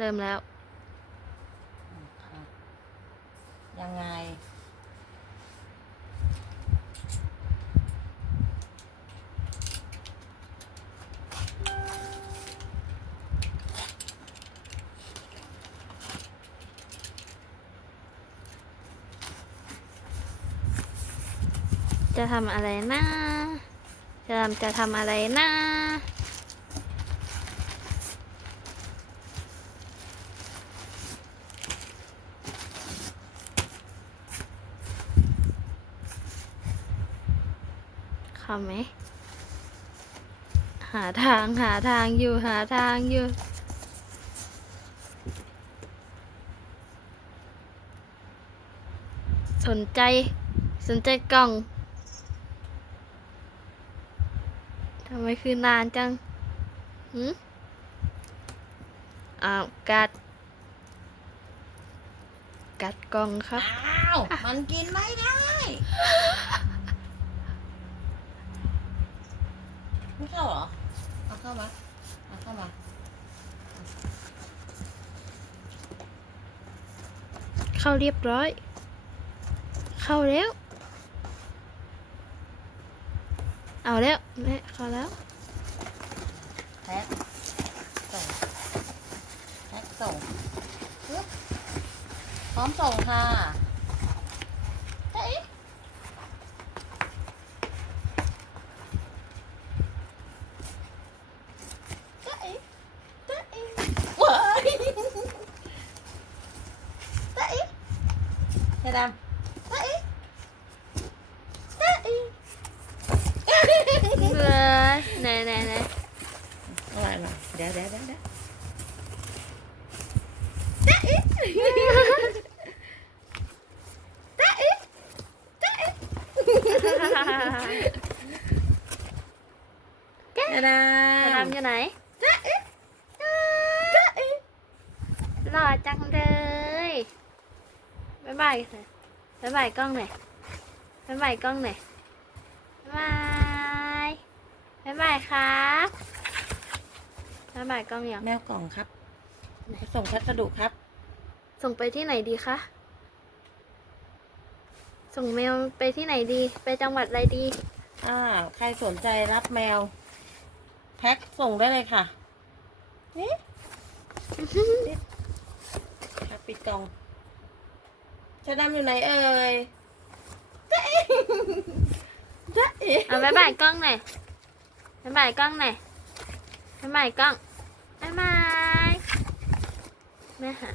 เริ่มแล้วอะยังไง จะทำอะไรนะ จะทำจะทำอะไรนะ เข้าไหม หาทางหาทางอยู่หาทางอยู่ สนใจ สนใจกล่องทำไมคือนานจังหืมอ้าว กัด กัดกล่องครับ อ้าว มันกินไม่ได้ ไม่เข้าเหรอ เอาเข้ามา เอาเข้ามา เข้าเรียบร้อย เข้าแล้ว เอาแล้วแม่เข้าแล้วแพ็คส่งแพ็คส่งปึ๊บพร้อมส่งค่ะเอ๊ะเจ๊ะเอ๊ะเจ๊ะเอ๊ะว้ายเจ๊ะเอ๊ะ เจ๊ดำเจ๊ะเอ๊ะเจ๊ะเอ๊ะเลายบายค่ะบ๊ายบายกล้องหน่อยบ๊ายบายกล้องหน่อยบ๊ายบายบ๊ายบายครับบ๊ายบายกล้องยังแมวกล่องครับไปส่งพัสดุครับ ส่งไปที่ไหนดีคะ ส่งเมลไปที่ไหนดี ไปจังหวัดอะไรดี อ่า ใครสนใจรับแมว แพ็คส่งได้เลยค่ะ นี่ครับปิดกล่อง ชาดำอยู่ไหนเอ่ยจ๊ะเอ๋จ๊ะเอ๋เอาบ๊ายบายกล้องหน่อยบ๊ายบายกล้องหน่อยบ๊ายบายกล้องบ๊ายบายแม่หา